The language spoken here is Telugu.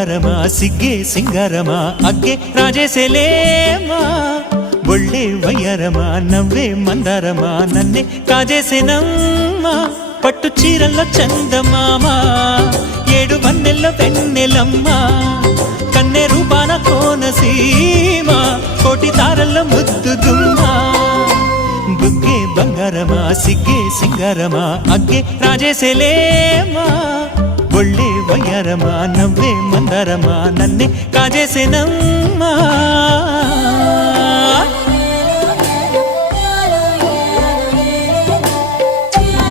ಬಂಗಾರಮ ಸಿಗ್ಗೆ ಸಿಂಗಾರಮ ಅಗ್ಗೆ ರಾಜೇಸೆಲೇಮಾ ಒಳ್ಳೆ ವಯ್ಯಾರಮ ನవ్వే మందారమ నన్నే కాజేసేనమ్మా పట్టు చీరల్లో చందమామ ఏడు వన్నెల్లో వెన్నెలమ్మ కన్నె రూపాన కోనసీమ కోటి తారల్లో ముద్దు దుమ్మ బుగ్గే బంగారమ సిగ్గే సింగారమ అగ్గే రాజేసెలేమా ఒళ్ళే వయ్యారమ నవ్వే మందారమ నన్నే కాజేసేనమ్మా